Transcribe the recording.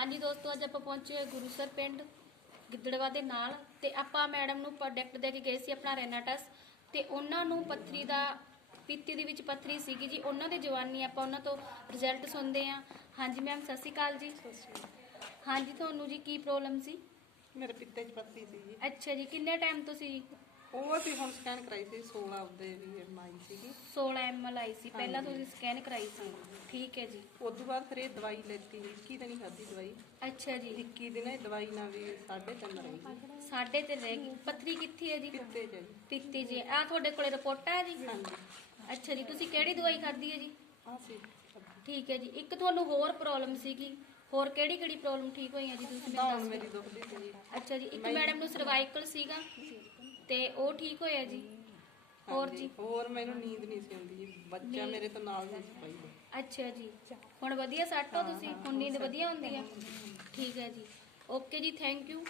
हाँ जी दोस्तों, अज आप पहुंचे गुरुसर पिंड गिद्दड़वा के नाल ते आपां मैडम नूं प्रोडक्ट दे के गए सी अपना रेनाटस ते उन्हां नूं पत्थरी दा पीती दे विच पत्थरी सीगी जी। उन्हां दे जवानी आपां उन्हां तो रिजल्ट सुनदे हां। हाँ जी मैम, सत श्री अकाल जी। हाँ जी, तुहानूं जी की प्रॉब्लम सी? मेरे पित्ते च पत्थरी सी जी। अच्छा जी, किन्ने टाइम तो सी? ਉਹ ਅਸੀਂ ਹੁਣ ਸਕੈਨ ਕਰਾਈ ਸੀ 16 ਉਹਦੇ ਵੀ ਐਮਆਈ ਸੀਗੀ। 16 ml आई सी पहला हाँ तो जी। स्कैन कराई सी। ठीक है जी। ਉਸ ਤੋਂ ਬਾਅਦ ਫਿਰ ਇਹ ਦਵਾਈ ਲੈਤੀ 21 ਦਿਨ ਹੀ ਖਾਧੀ ਦਵਾਈ। अच्छा जी। 21 ਦਿਨ ਇਹ ਦਵਾਈ ਨਾਲ ਵੀ 3.5 ਰਹੇਗੀ। 3.5 रहेगी। पत्थरी कित्थे है जी? ਪਿੱਤੇ ਚ ਜੀ। पीती जी। आ तुहाडे कोले रिपोर्ट है जी? ਹਾਂਜੀ अच्छा जी, तुसी केड़ी दवाई खाधी है जी? ਆ ਸੀ ठीक है जी। एक तुहानूं होर प्रॉब्लम सीगी, होर केड़ी केड़ी प्रॉब्लम ठीक होई है जी? तुसी मैनूं ਧੌਣ दस ਮੇਰੀ ਦੁਖਦੀ ਸੀ ਜੀ। अच्छा जी, एक मैं- मैडम नूं सर्वाइकल सीगा ते ਉਹ ठीक होया जी। ਹੋਰ ਹਾਂਜੀ, ਜੀ? ਹੋਰ ਮੈਨੂੰ ਨੀਂਦ ਨਹੀਂ ਸੀ ਆਉਂਦੀ ਜੀ। ਬੱਚਾ ਨੀਂਦ- ਮੇਰੇ ਤੋਂ ਨਾਲ ਨਹੀਂ ਸੀ ਪਈ। ਅੱਛਾ ਜੀ, ਹੁਣ ਵਧੀਆ ਸੈੱਟ ਹੋ ਤੁਸੀਂ? ਹੁਣ ਨੀਂਦ ਵਧੀਆ ਆਉਂਦੀ ਆ? ਠੀਕ ਹੈ ਜੀ, ਓਕੇ ਜੀ, ਥੈਂਕ ਯੂ।